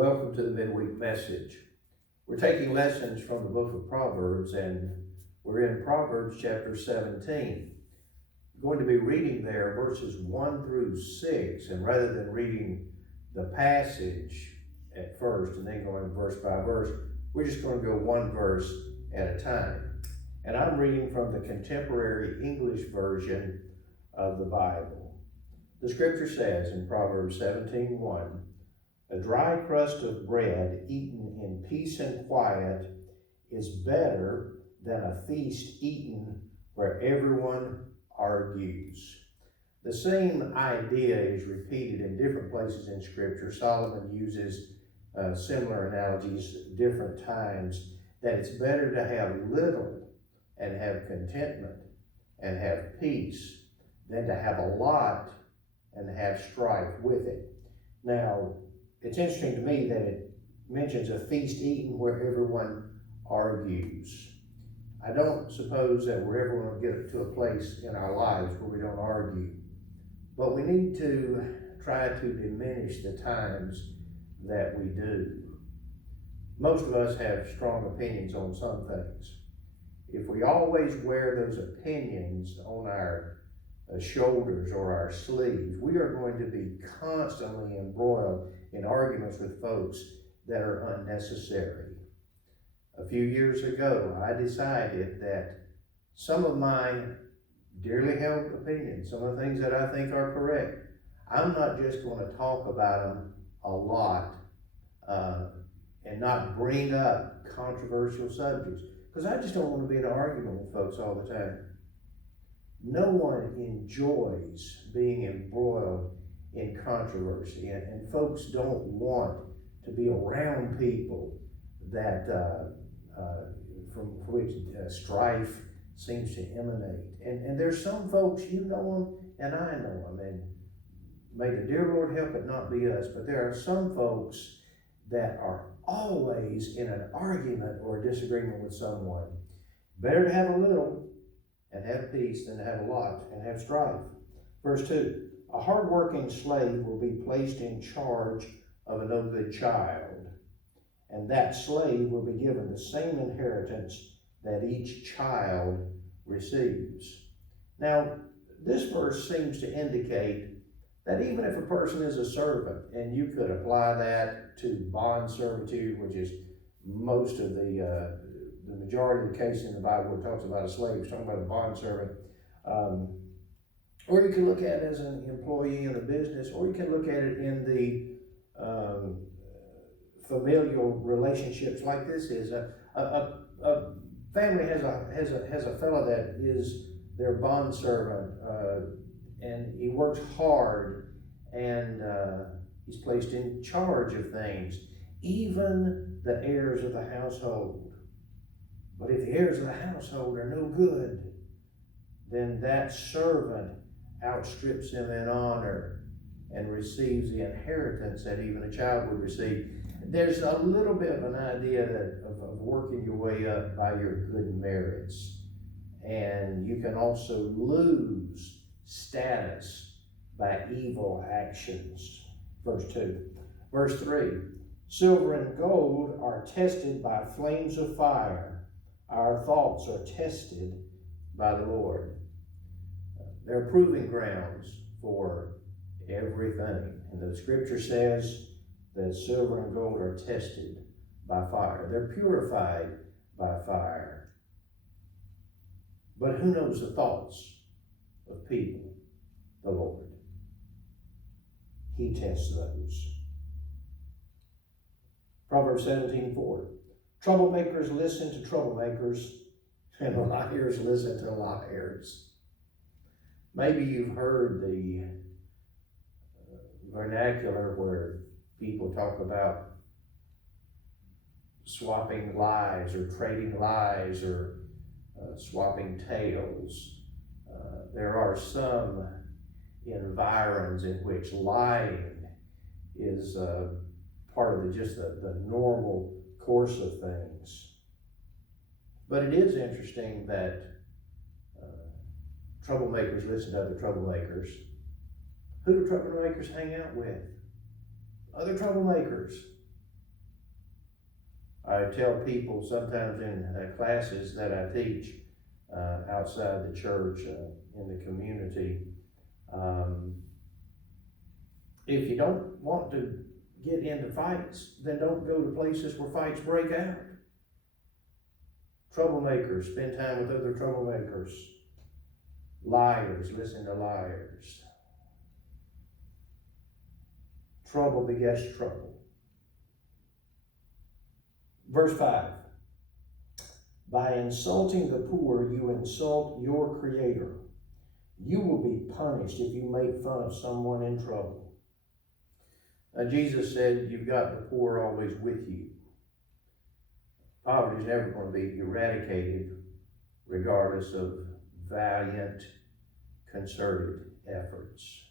Welcome to the midweek message. We're taking lessons from the book of Proverbs, and we're in Proverbs chapter 17. I'm going to be reading there verses 1 through 6, and rather than reading the passage at first and then going verse by verse, we're just going to go one verse at a time. And I'm reading from the contemporary English version of the Bible. The scripture says in Proverbs 17:1, "A dry crust of bread eaten in peace and quiet is better than a feast eaten where everyone argues." The same idea is repeated in different places in Scripture. Solomon uses similar analogies at different times, that it's better to have little and have contentment and have peace than to have a lot and have strife with it. Now, it's interesting to me that it mentions a feast eaten where everyone argues. I don't suppose that we're ever going to get to a place in our lives where we don't argue. But we need to try to diminish the times that we do. Most of us have strong opinions on some things. If we always wear those opinions on our shoulders or our sleeves, we are going to be constantly embroiled in arguments with folks that are unnecessary. A few years ago, I decided that some of my dearly held opinions, some of the things that I think are correct, I'm not just going to talk about them a lot and not bring up controversial subjects, because I just don't want to be in an argument with folks all the time. No one enjoys being embroiled in controversy, and folks don't want to be around people that from which strife seems to emanate. And there's some folks, you know them and I know them, and may the dear Lord help it not be us, but there are some folks that are always in an argument or a disagreement with someone. Better to have a little and have peace than to have a lot and have strife. Verse 2, "A hard-working slave will be placed in charge of a no good child, and that slave will be given the same inheritance that each child receives." Now, this verse seems to indicate that even if a person is a servant, and you could apply that to bond servitude, which is most of the majority of the cases in the Bible where it talks about a slave, it's talking about a bond servant. Or you can look at it as an employee in a business, or you can look at it in the familial relationships like this is. A family has a fellow that is their bond servant, and he works hard, and he's placed in charge of things, even the heirs of the household. But if the heirs of the household are no good, then that servant outstrips him in honor and receives the inheritance that even a child would receive. There's a little bit of an idea of working your way up by your good merits. And you can also lose status by evil actions. Verse 2. Verse 3. "Silver and gold are tested by flames of fire. Our thoughts are tested by the Lord." There are proving grounds for everything. And the scripture says that silver and gold are tested by fire. They're purified by fire. But who knows the thoughts of people? The Lord. He tests those. Proverbs 17:4. "Troublemakers listen to troublemakers, and liars listen to liars." Maybe you've heard the vernacular where people talk about swapping lies or trading lies or swapping tales. There are some environs in which lying is part of the normal course of things. But it is interesting that troublemakers listen to other troublemakers. Who do troublemakers hang out with? Other troublemakers. I tell people sometimes in classes that I teach outside the church, in the community, if you don't want to get into fights, then don't go to places where fights break out. Troublemakers, spend time with other troublemakers. Liars, listen to liars. Trouble begets trouble. Verse 5. By insulting the poor, you insult your Creator. You will be punished if you make fun of someone in trouble. Now, Jesus said, you've got the poor always with you. Poverty is never going to be eradicated, regardless of valiant, concerted efforts.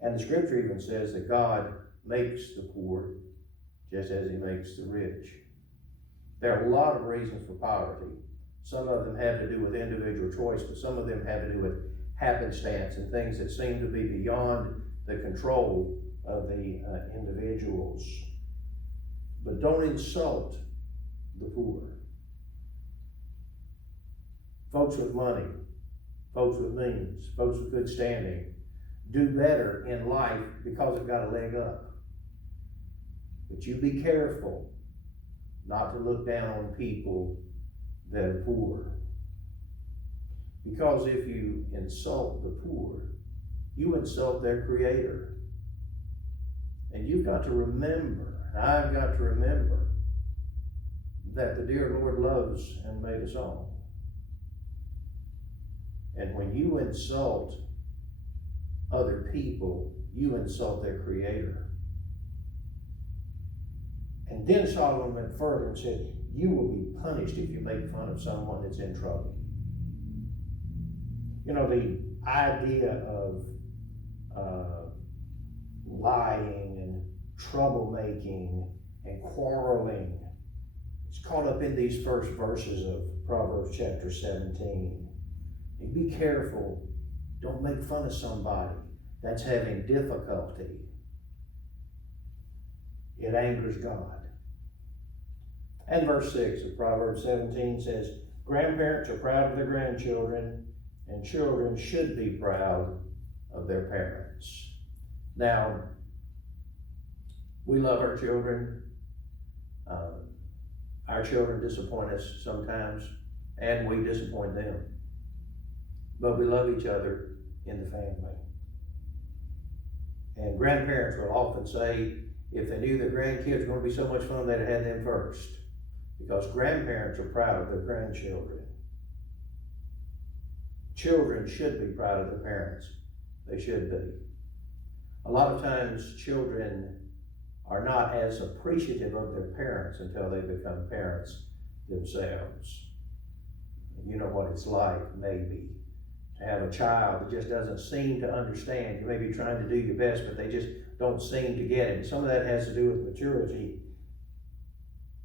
And the scripture even says that God makes the poor just as he makes the rich. There are a lot of reasons for poverty. Some of them have to do with individual choice, but some of them have to do with happenstance and things that seem to be beyond the control of the individuals. But don't insult the poor. Folks with money, folks with means, folks with good standing, do better in life because they've got a leg up. But you be careful not to look down on people that are poor. Because if you insult the poor, you insult their Creator. And you've got to remember, I've got to remember, that the dear Lord loves and made us all. And when you insult other people, you insult their Creator. And then Solomon went further and said, you will be punished if you make fun of someone that's in trouble. You know, the idea of lying and troublemaking and quarreling, it's caught up in these first verses of Proverbs chapter 17. And be careful, don't make fun of somebody that's having difficulty. It angers God. And verse 6 of Proverbs 17 says, grandparents are proud of their grandchildren, and children should be proud of their parents. Now, we love our children. Our children disappoint us sometimes, and we disappoint them. But we love each other in the family. And grandparents will often say, if they knew their grandkids were going to be so much fun, they'd have had them first. Because grandparents are proud of their grandchildren. Children should be proud of their parents. They should be. A lot of times children are not as appreciative of their parents until they become parents themselves. You know what it's like, maybe, to have a child that just doesn't seem to understand. You may be trying to do your best, but they just don't seem to get it. And some of that has to do with maturity.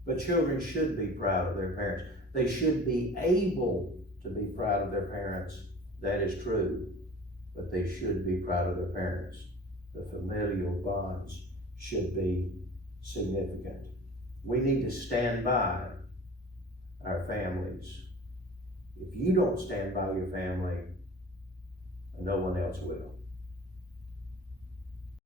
But children should be proud of their parents. They should be able to be proud of their parents. That is true. But they should be proud of their parents. The familial bonds should be significant. We need to stand by our families. If you don't stand by your family, no one else will.